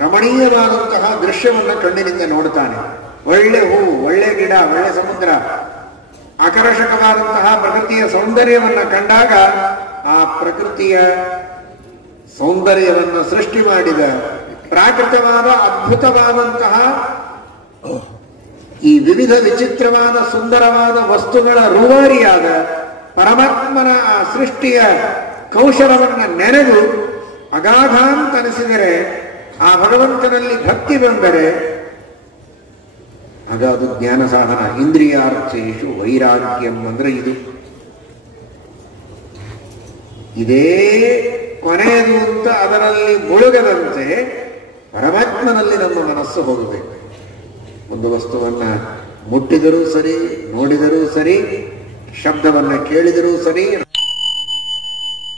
ರಮಣೀಯವಾದಂತಹ ದೃಶ್ಯವನ್ನು ಕಣ್ಣಿನಿಂದ ನೋಡ್ತಾನೆ. ಒಳ್ಳೆ ಹೂವು, ಒಳ್ಳೆ ಗಿಡ, ಒಳ್ಳೆ ಸಮುದ್ರ, ಆಕರ್ಷಕವಾದಂತಹ ಪ್ರಕೃತಿಯ ಸೌಂದರ್ಯವನ್ನು ಕಂಡಾಗ ಆ ಪ್ರಕೃತಿಯ ಸೌಂದರ್ಯವನ್ನು ಸೃಷ್ಟಿ ಮಾಡಿದ ಪ್ರಾಕೃತವಾದ ಅದ್ಭುತವಾದಂತಹ ಈ ವಿವಿಧ ವಿಚಿತ್ರವಾದ ಸುಂದರವಾದ ವಸ್ತುಗಳ ರೂವಾರಿಯಾದ ಪರಮಾತ್ಮನ ಆ ಸೃಷ್ಟಿಯ ಕೌಶಲವನ್ನು ನೆನೆದು ಅಗಾಧ ಅಂತನಿಸಿದರೆ, ಆ ಭಗವಂತನಲ್ಲಿ ಭಕ್ತಿ ಬಂದರೆ ಆಗ ಅದು ಜ್ಞಾನ ಸಾಧನ. ಇಂದ್ರಿಯಾರ್ಥೇಶು ವೈರಾಗ್ಯಂ ಅಂದ್ರೆ ಇದು. ಇದೇ ಕೊನೆಯದು ಅಂತ ಅದರಲ್ಲಿ ಮುಳುಗದಂತೆ ಪರಮಾತ್ಮನಲ್ಲಿ ನಮ್ಮ ಮನಸ್ಸು ಹೋಗಬೇಕು. ಒಂದು ವಸ್ತುವನ್ನ ಮುಟ್ಟಿದರೂ ಸರಿ, ನೋಡಿದರೂ ಸರಿ, ಶಬ್ದವನ್ನ ಕೇಳಿದರೂ ಸರಿ,